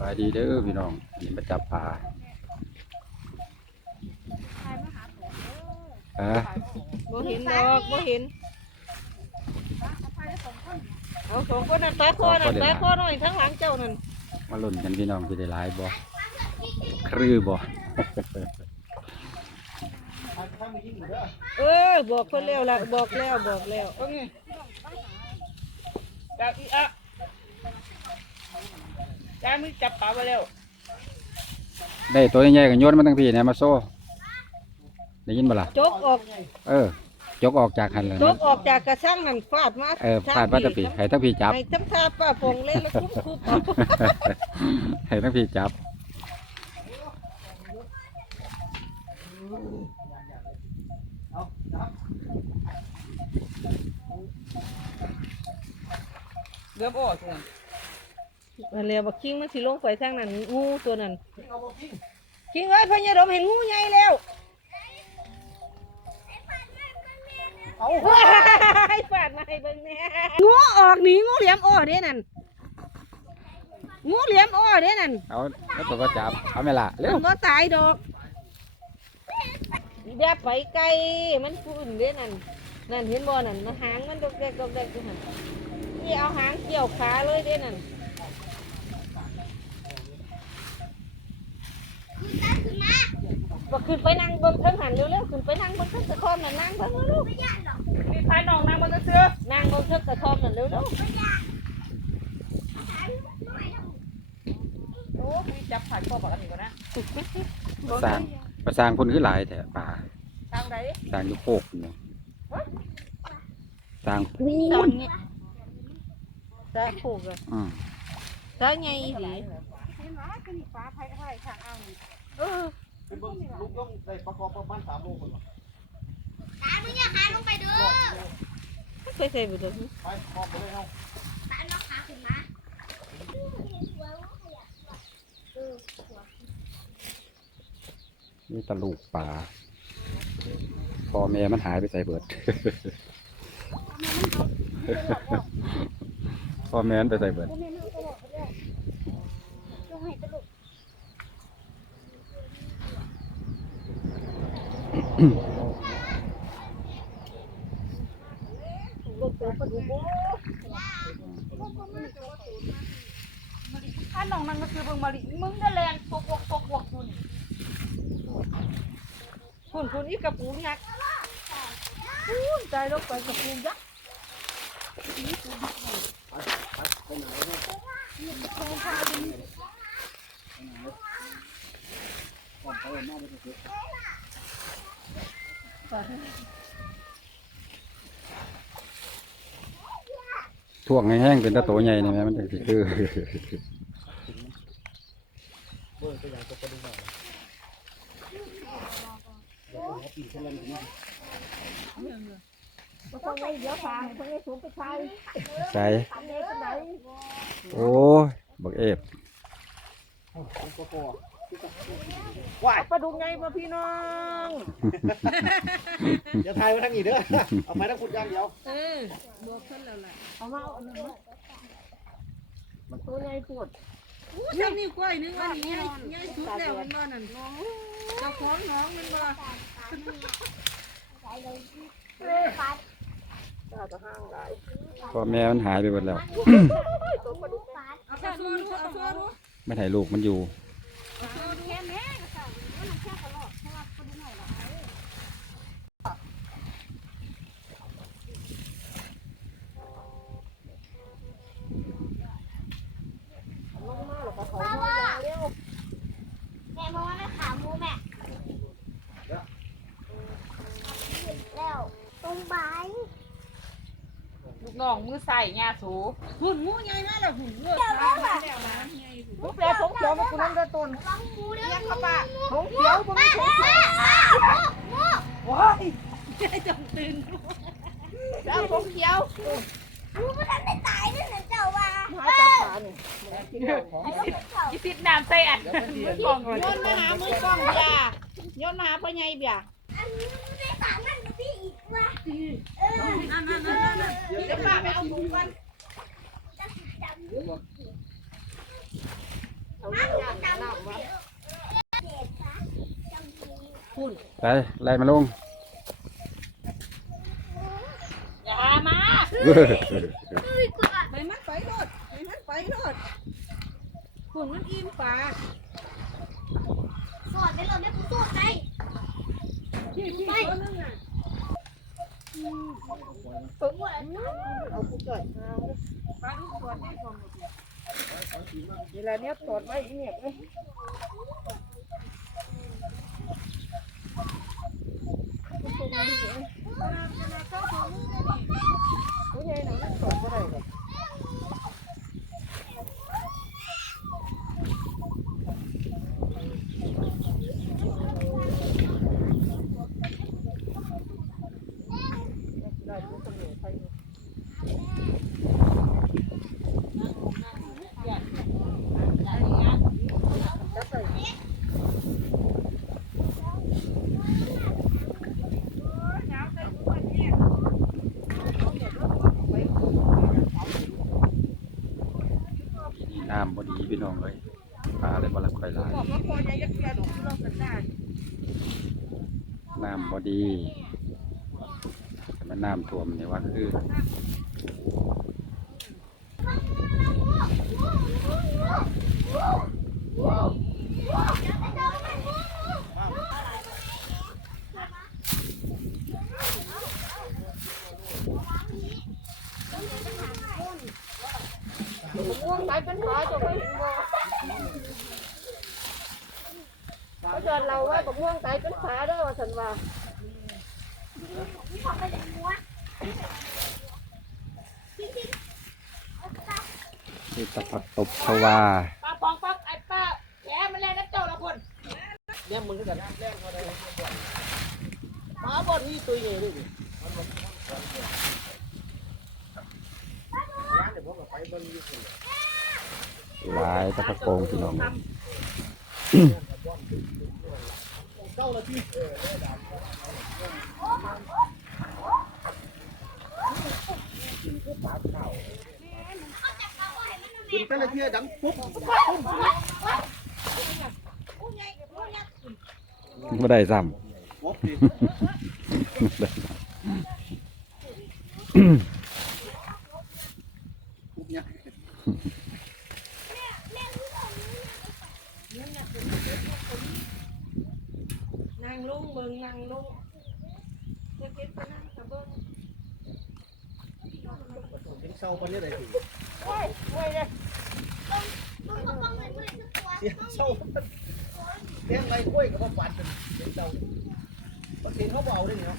บายดีเด้อพี่น้องอันนี้มาจับปลาเออบ่เห็นดอกบ่เห็นเอาสองคนนั่นตาคอนั่นตาคอหน่อยทั้งหลังเจ้านั่นมาลุ้นกันพี่น้องสิได้หลายบ่คือบ่เออบอกเพิ่นแล้วล่ะบอกแล้วบอกแล้วเอาไงจับอีอะจ้า มึงจับปลาไปแล้วได้ตัวใหญ่ๆก็โยนมาทั้งพี่เนี่ยมาโซ่ได้ยินบ่ล่ะจกออก เออจกออกจากหันแล้วจนะกออกจากกระชังนั่นฟาดมาเออพาดว่าทั้งพี่ให้ทั้งพี่จับให้ทำท่าป้าปงเล่นแล้วคุบคุบเอาให้ทั้งพี่จับเดือบอ้อสิอั นแล้วบักคิงมันสิลงไปทางนั้นงูตัวนั้นคิงเอ้ยพญาดมเห็นงูใหญ่แล้วเอาว้ายฟาดมาให้เบิ่งแหน่งูออกหนีงูเหลี่ยมอ้อเด้นั่นงูเหลี่ยมอ้อเด้นั่นเอาแล้วตัวก็จับเอาไหม่ล่ะเร็วมันก็ตายดอกอย่าไปไกลมันฟื้นเด้นั่นนั่นเห็นบ่นั่นหางมันดอกแดกดอกแดกอยู่หั่นนี่เอาหางเกี่ยวขาเลยเด้นั่นบอก ขึ้นไปนั่งเบิ่งเทิงหันเร็วๆขึ้นไปนั่งเบิ่งเทิงกระท่อมนั่นนั่งเบิ่งเร็วมีพายน้องนางมันจะเสือๆนั่งเบิ่งเทิงกระท่อมนั่นเร็วโอ้มีจับผ่านคอบอกอันนี้ก่อนนะสร้างประสร้างคนคือหลายแท้ป่าทางไหนสร้างอยู่โคกนี่สร้างพูๆนตาผูกอะอืมตาใหญ่อี หลีเออตามึงอย่าหาลงไปเด้อไปใส่บ่เด้อตาน้องขาขึ้นมานี่ตะลูกป่าพ่อแม่มันหายไปใส่เบิดพ่อแม่มันไปใส่เบิด ถ้าน้องนางก็คือเบิ่งมาลิมึงได้แลนตกวกตกวกอยู่นี่คุณคุณอีกระปูยักษ์อู้ตายลงไปกระปูยักษ์ ท่วงแห้งๆเป็นตะโตใหญ่นี่แม่มันจังสิคือใส่โอ้ยบักเอฟ เอาปลาดุกไงมาพี่น้องอย่าทายมาทั้งนี้เด้อ เอาไปทั้งคุณอย่างเดียว เออบอกขึ้นแล้วล่ะเอามาเอาหนึ่งมันตัวใหญ่ปวดอู้ยนี่กล้วยนึงว่านี่ใหญ่ใหญ่สุดแล้วมันบ่นั่นเจ้าของน้องมันบ่พ่อแม่มันหายไปหมดแล้ว เอาไปสู้ดูเอาสู้ดูไม่ถ่ายลูกมันอยู่ แม่ว่าแม่บอกว่าแม่ขาหมูแม่แล้วตรงใบ ลูกน้องมือใส่ยาสูหุ่นงูใหญ่มาแล้วหุ่นงูเดี๋ยวแล้วแบบลูกแปรผงเขียวมากูนั่งเดินต้นลองหมูเด้อเข้าป่าผงเขียวผงเขียวหมูว้ายจงตื่นแล้วผงเขียวหมูมันไม่ตายด้วยนะเจ้าว่าหาจับปลาเนี่ยยี่สิบน้ำใส่อัดกล่องก่อนโยนมาหามือกล้องเบียร์โยนมาหาพ่อใหญ่เบียร์อันนี้มันได้สามนั่นพี่อีกว่าเออ ป้าไปเอาถุงก่อน้ำวะไปไล่มาลง อย่ามาไปมันไปรถไปมันไปรถคุณมันอิ่มปากสอดไปเลยแม่กูสู้ไปพี่พี่ตัวนึงอะ เอากูก่อนเอาปลาลูกสวนได้ของเวลาเนี้ยตอดไว้เงียบเลยผู้ใหญ่หนังตอดอะไร น้ำพอดีพี่น้องเลยปลาเลยบลาค่อยหลายบอกว่าพอใหญ่ยักษ์ยาดอกที่เราสันดานน้ำพอดีแต่มันน้ำท่วมเนี่ยว่าคือ ม่วงไปเป็นฟ้าจะไม่มองเขาเดินเราว่ากับม่วงไตเป็นฟ้าเด้อว่าสันว่าที่ตะพักตบชวา หมาบ่นี่ตัวใหญ่ด้วยดิร้านเดี๋ยวผมก็ไปเบิ่งอยู่คน หลายตะพักโกงพี่น้อง เก้านาทีกินแต่ละเที่ยดังปุ๊บ ไม่ได้ซ้ ปุ๊บ luôn เบิ่งนั่งลงจะเก็บไปนั่งกับเบิ่งเป็นเศร้าไปเรื่อยๆสิโอ้ยโอ้ยเลยเสียงเศร้าเสียงไรกล้วยกับว่าปันเป็นเศร้าปกติเขาเบาด้วยเนาะ